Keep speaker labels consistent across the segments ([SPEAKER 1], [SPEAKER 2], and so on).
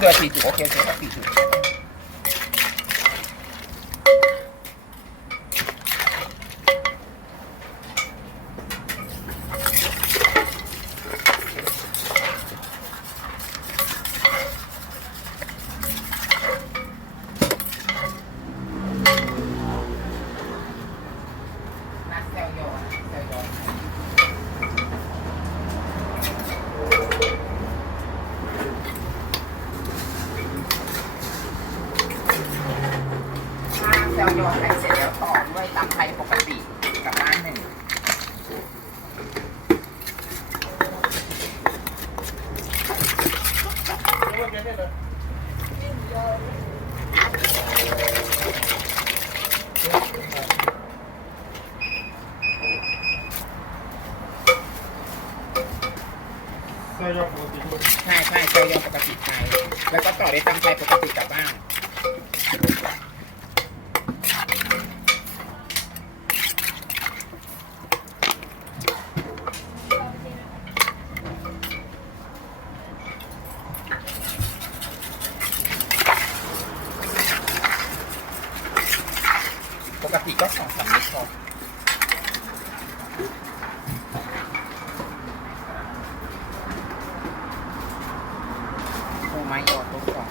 [SPEAKER 1] อ๋อเดี๋ยวสี่จุดโอเคโอเคครับสี่จุด นัดเซลโยนเซลโยนถ้าเซลโยนไปเสร็จแล้วต่อด้วยตำไทยปกติกับบ้านหนึ่ง
[SPEAKER 2] ใส่ยอดปกติด้วย
[SPEAKER 1] ใช่ใช่เซลโยนปกติไทย แล้วก็ต่อด้วยตำไทยปกติกับบ้าน ปกติก็สองสามเม็ดพอโอ้ไม้ยอดทุกกล่อง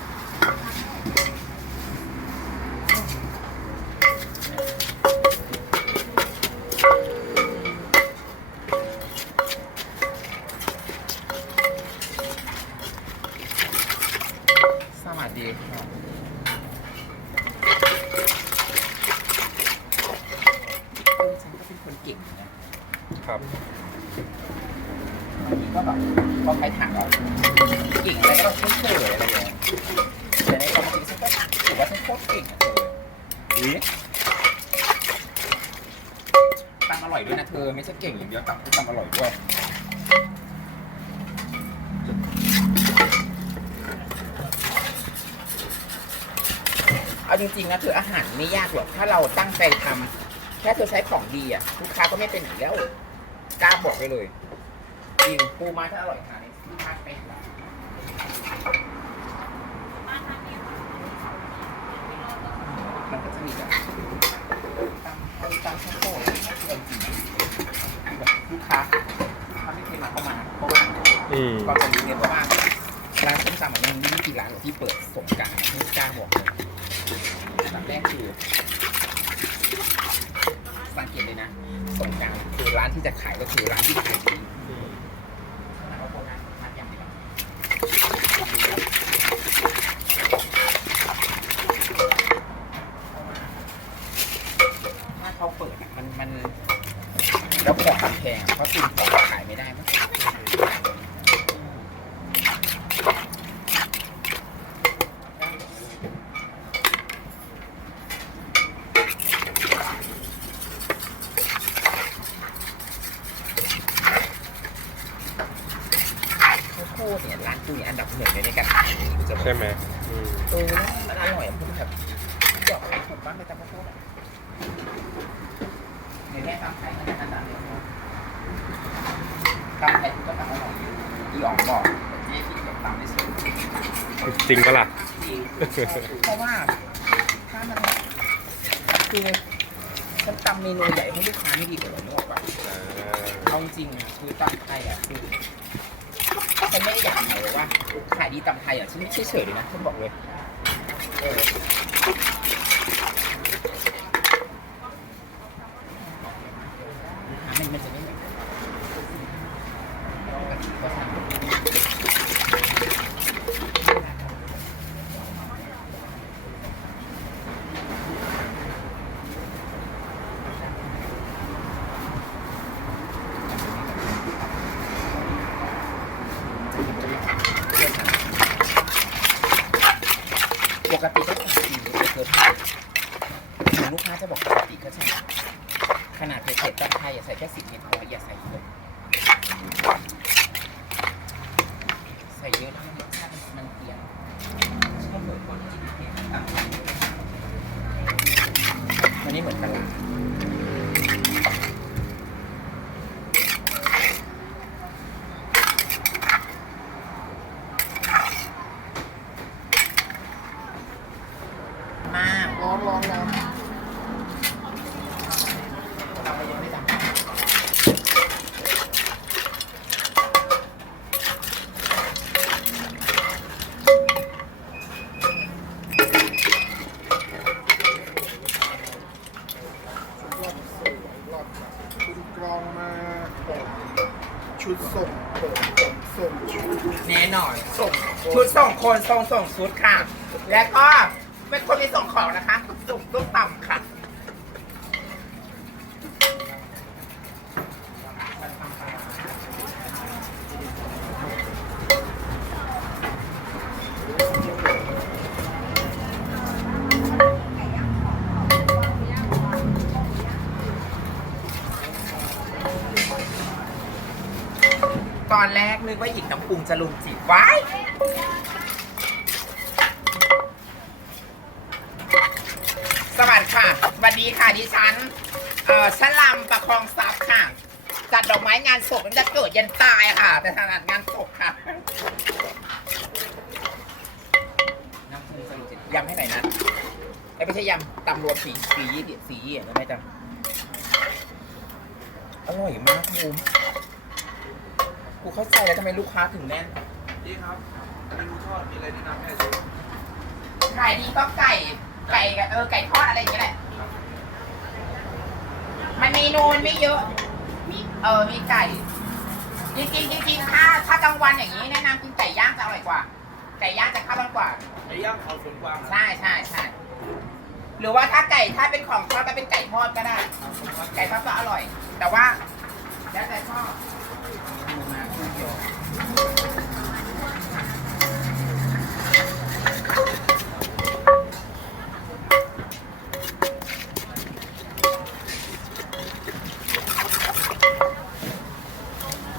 [SPEAKER 1] สวัสดีครับเออฉันก็เป็นคนเก่งนะครับ บางทีก็แบบพอใครถามเราเก่งอะไรก็เราเฉยๆอะไรอย่างเงี้ยแต่ในความจริงฉันก็ถือว่าฉันโคตรเก่งอะเธออุ๊ยตำอร่อยด้วยนะเธอ ไม่ใช่เก่งอย่างเดียวตำตำอร่อยด้วย เอา จริงๆนะเธออาหารไม่ยากหรอกถ้าเราตั้งใจทำแค่เธอใช้ของดีอะลูกค้าก็ไม่เป็นอีกแล้วกล้าบอกไว้เลยจริงปูม้าถ้าอร่อยขนาดนี้ลูกค้าเป็นหรอมันก็จะมีแบบตำตำข้าวโพดเออจริงแบบลูกค้าถ้าไม่เคยมาก็มาเพราะว่า
[SPEAKER 3] อืม
[SPEAKER 1] ก็จะรู้เนี่ยเพราะว่าร้านส้มตำมันมีไม่กี่ร้านหรอกที่เปิดสงกรารไม่กล้าบอกเลย ร้านแรกคือสังเกตเลยนะสงกรารคือร้านที่จะขายก็คือร้านที่ขายดีแล้วก็โบราณร้านอย่างเดียวถ้าเขาเปิดอะมันมันแล้วของมันแพงอะเพราะสิ่งของขายไม่ได้มั้ง ข้าวโพดเนี่ยร้านกูเนี่ยอันดับหนึ่งเลยในการขายนี่กูจะบอก
[SPEAKER 3] ใช่ไหมอืม
[SPEAKER 1] เออมันอร่อยอะพูดแบบดอกไข่ถูกบ้างไปตามข้าวโพดอะในแง่ตามไข่มันจะอันดับหนึ่งเนอะตามไข่กูก็ตามอร่อยอีอ๋องบอกเจ๊ที่แบบตามไม่สุด
[SPEAKER 3] จริงปะล่ะ
[SPEAKER 1] จริงเพราะว่าถ้ามันคือฉันตำเมนูใหญ่ให้ลูกค้าไม่ดีกว่านึกออกปะเอาจริงๆอะคือตำไทยอะคือ ฉันไม่ได้อยากหมายว่าขายดีตำไทยอะฉันไม่เฉยๆเลยนะฉันบอกเลยเออมันมันจะไม่เหมือนกันปกติก็สั่ง ปกติก็สั่งสี่เกินถึงลูกค้าจะบอกปกติก็ใช่ขนาดเผ็ดๆตำไทยอย่าใส่แค่สิบเม็ดพออย่าใส่เยอะใส่เยอะแล้วมันรสชาติมันเปลี่ยนชอบเหมือนคนกินเผ็ดตำไทย อันนี้เหมือนกันละมากร้อนร้อนร้อนเราไปยังไม่ดัง
[SPEAKER 2] คุณกรองมาผมชุดส่งผมผมส่งชุด
[SPEAKER 1] แน่อนส่งชุดส่งคนส่งส่งชุดค่ะ แล้วก็เป็นคนที่ส่งของนะคะส่งลูกต่ำค่ะ นแรกนึกว่าหญิงน้ำปรุงจะลุมจีบไว้สวัสดีค่ะสวัสดีค่ะดิฉันเอ่อชลัมประคองทรัพย์ค่ะ จัดดอกไม้งานศพมันจะเกิดยันตายค่ะ แต่ถนัดงานศพค่ะน้ำปรุงสรุปจิตยำให้หน่อยนะไอ้ยไม่ใช่ยำตำรวมสีสียี่สิสียี่นะไม่จำอร่อยมากภูมิ กูเข้าใจแล้วทำไมลูกค้าถึงแน่น
[SPEAKER 2] นี่ครับเมนูทอดมีอะไรแนะนำให้ดู
[SPEAKER 1] ขายดีก็ไก่ไก่กับเออไก่ทอดอะไรอย่างเงี้ยแหละ มันเมนูมันไม่เยอะมีเออมีไก่ จริงจริงๆจริงๆถ้าถ้ากลางวันอย่างนี้แนะนำกินไก่ย่างจะอร่อยกว่า ไก่ย่างจะเข้ากันกว่า
[SPEAKER 2] ไอ้ย่างเขาสวนกวางนะ
[SPEAKER 1] ใช่ใช่ใช่หรือว่าถ้าไก่ถ้าเป็นของทอดก็เป็นไก่ทอดก็ได้ ไก่ทอดก็อร่อย แต่ว่าแล้วแต่ชอบดูมาคู่เดียว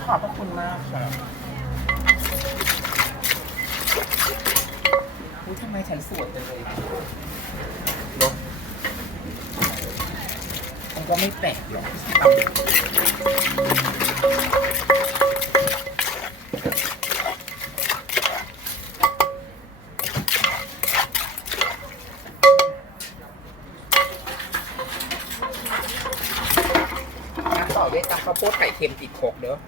[SPEAKER 1] ขอบพระ คุณมากครับอุ้ยทำไมฉันสวยจังเลยลบมันก็ไม่แปลกหรอกต่อด้วยตำข้าวโพดไข่เค็มติดโคกเด้อ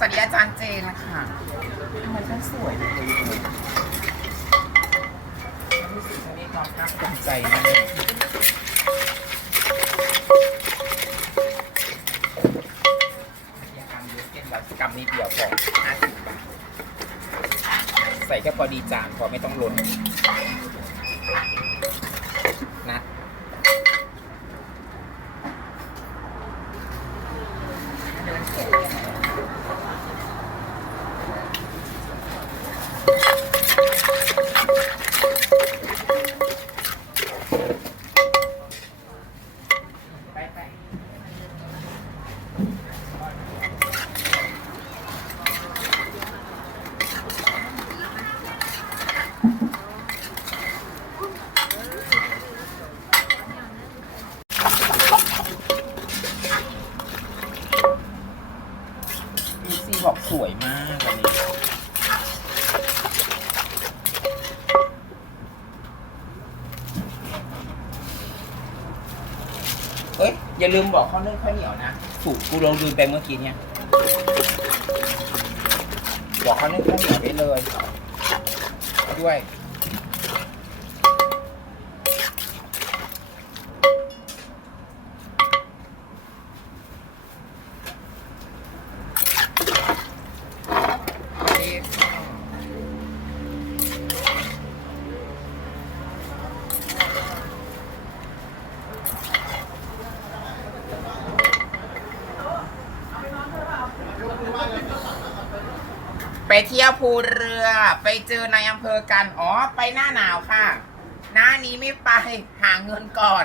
[SPEAKER 1] สวัสดีอาจารย์เจนค่ะทำไมท่านสวยเลยรู้สึกฉันนี่ตอนภาคภูมิ ใจมากอย่ากำเยอะเกินแบบกำนิดเดียวพอห้าสิบบาทใส่แค่พอดีจานพอไม่ต้องล้นนะ ไปไป มีซีบอกสวยมากวันนี้ เอ้ยอย่าลืมบอกข้าวนึ่งข้าวเหนียวนะถูกกูลงลืมไปเมื่อกี้เนี่ยบอกข้าวนึ่งข้าวเหนียวได้เลย ด้วย ไปเที่ยวภูเรือ ไปเจอในายอำเภอกัน อ๋อ ไปหน้าหนาวค่ะ หน้านี้ไม่ไป หาเงินก่อน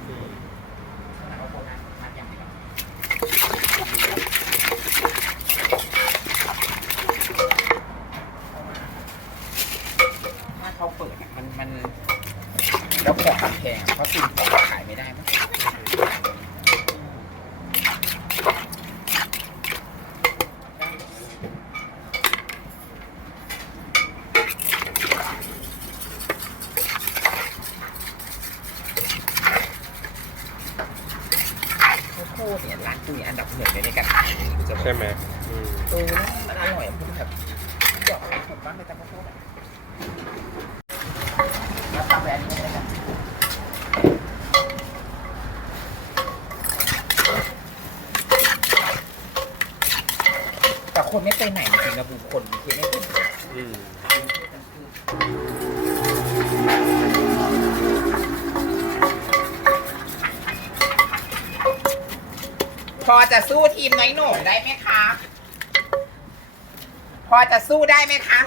[SPEAKER 1] พดเนี่ยร้านกูเนี่ยอันดับหนึ่งเลยในการขายกูจะบอก
[SPEAKER 3] ใช่ไหมอืม
[SPEAKER 1] เออมันอร่อยอะพูดแบบบอกถูกบ้างไปตามข้าวโพดอะแล้วตามแบรนด์นี้เลยนะแต่คนไม่ไปไหนจริงๆนะบุคคลคือไม่ไปไหน
[SPEAKER 3] อืม
[SPEAKER 1] จะสู้ทีมน้อยโหน่งได้ไหมคะ พอจะสู้ได้ไหมคะ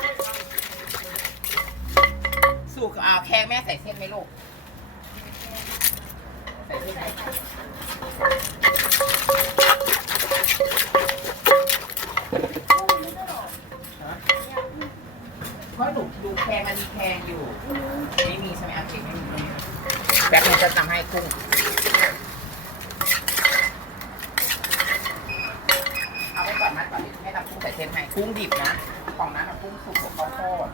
[SPEAKER 1] สู้กับเอาแข้งแม่ใส่เส้นไหมลูก ใส่เส้นไหมเพราะหนูดูแพงมันมีแพงอยู่ ไม่มีใช่ไหมอาเก่งไม่มีแป๊บนึงจะทำให้กุ้ง เอาไว้ก่อนนะก่อนที่ ให้ทนให้กุ้งดิบนะ ของนั้นอะกุ้งสุกกับข้าวโพด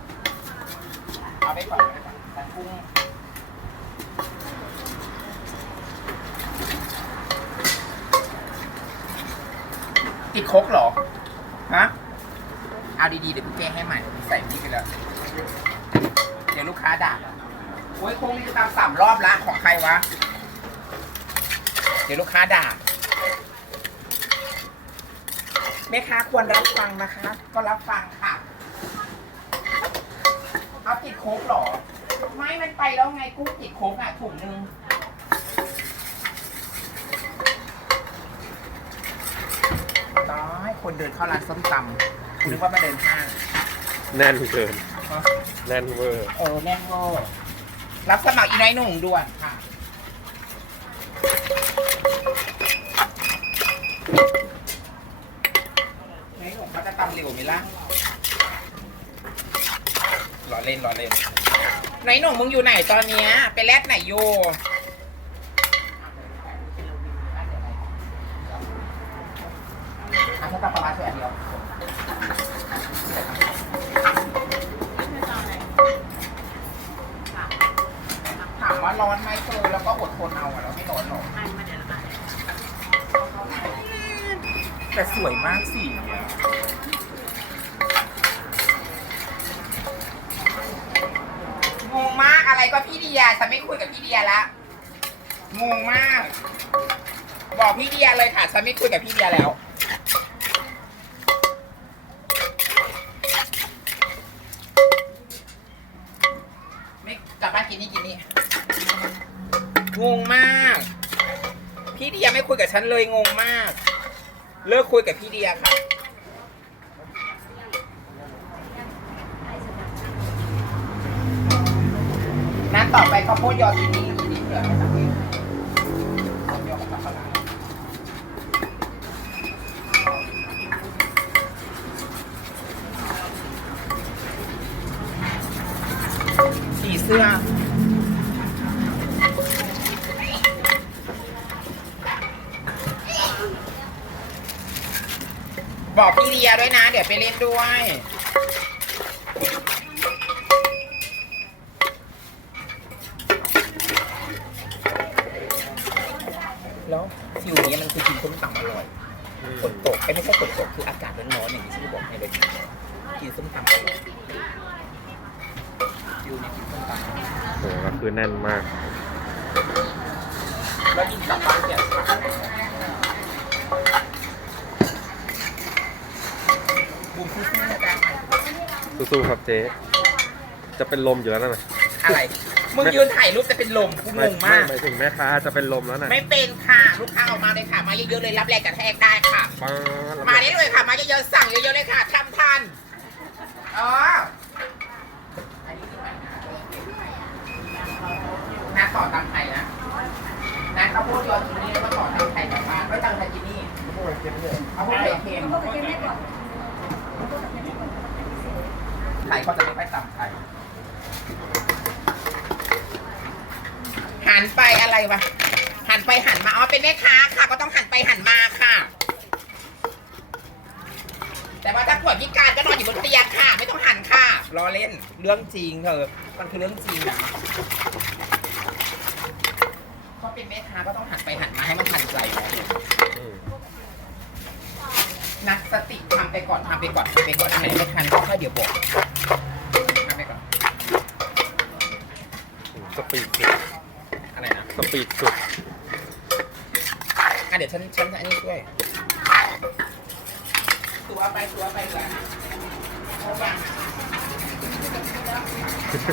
[SPEAKER 1] เอาไว้ก่อนเอาไว้ก่อนแต่กุ้งติดคกเหรอ ฮะ เอาดีๆ เดี๋ยวพี่แก้ให้ใหม่ใส่นี่ไปแล้ว เดี๋ยวลูกค้าด่าโอ้ยคงนี่จะตามสามรอบละของใครวะ เดี๋ยวลูกค้าด่า แม่ค้าควรรับฟังนะคะ ก็รับฟังค่ะเอาติดโค้กเหรอ ไม่ มันไปแล้วไงกุ้งติดโค้กอะถุงนึงตายคนเดินเข้าร้านส้มตำคุณนึกว่ามาเดินห้าง
[SPEAKER 3] แน่นเกิน
[SPEAKER 1] ฮะ
[SPEAKER 3] แน่นเวอร์
[SPEAKER 1] เออ แน่นเวอร์ รับสมัครอีน้อยหนุ่งด่วนค่ะน้อยหนุ่งเขาจะตำเร็วไหมล่ะรอเล่นรอเล่น ไหนหนุ่งมึงอยู่ไหนตอนเนี้ยไปแลดไหนอยู่อะถ้าตำปลาร้าช่วยอันเดียวถามว่าร้อนไหมเธอแล้วก็อดทนเอาอะเราไม่ร้อนหรอกแต่สวยมากสีอะงงมากอะไรก็พี่เดียฉันไม่คุยกับพี่เดียละ งงมาก บอกพี่เดียเลยค่ะ ฉันไม่คุยกับพี่เดียแล้ว ไม่กลับบ้านกินนี่กินนี่ งงมาก พี่เดียไม่คุยกับฉันเลยงงมาก เลิกคุยกับพี่เดียค่ะนั้นต่อไปข้าวโพดยอดที่นี่ที่เหลือไม่ทำื้อบอกพี่เดียด้วยนะ เดี๋ยวไปเล่นด้วย แล้วฟิวนี้มันคือกินส้มตำอร่อยฝนตกไม่ใช่ฝนตกคืออากาศร้อนๆอย่างที่ฉันบอกในเลยกินส้มตำอร่อย
[SPEAKER 3] โหก็คือแน่นมาก
[SPEAKER 1] แล้วกินกลับบ้านเนี่ยบูมพูดไม่ได้
[SPEAKER 3] สู้ๆครับเจ๊ จะเป็นลมอยู่แล้วนะ
[SPEAKER 1] อะไร มึงยืนถ่ายรูปจะเป็นลมกูงงมาก
[SPEAKER 3] ไม่ถึงแม่ค้าจะเป็นลมแล้วนะ
[SPEAKER 1] ไม่เป็นค่ะลูกค้าออกมาเลยค่ะ มาเยอะๆเลยรับแรงกระแทกได้ค่ะ
[SPEAKER 3] ป้า
[SPEAKER 1] มาได้เลยค่ะ มาเยอะๆสั่งเยอะๆเลยค่ะทำทันอ๋อนัดต่อตามไทยนะนัดเขาพูดยอดที่นี่แล้วก็ต่อตามไทยกลับบ้านไม่ตามไทยที่นี่
[SPEAKER 2] พวกเรเก็บเนี่ย
[SPEAKER 1] เขาพูดไทยเค็มไทยเขาจะไม่ค่อยตามไทยหันไปอะไรวะหันไปหันมาอ๋อเป็นแม่ค้าค่ะ ก็ต้องหันไปหันมาค่ะ แต่ว่าถ้าปวดพิการก็นอนอยู่บนเตียงค่ะ ไม่ต้องหันค่ะรอเล่นเรื่องจริงเธอะมันคือเรื่องจริงนะก็เป็นแม่ค้าก็ต้องหันไปหันมาให้มันทันใจ นะ
[SPEAKER 3] อืม
[SPEAKER 1] นักสติทำไปก่อนทำไปก่อนทำไปก่อนอันไหนไม่ทันก็ค่อยเดี๋ยวบอกทำไปก่อน
[SPEAKER 3] สปีดสุด
[SPEAKER 1] อะไรนะ
[SPEAKER 3] สปีดสุด
[SPEAKER 1] อะเดี๋ยวฉันฉันอันนี้ช่วยตัวไปตัวไปเหลือเอาวาง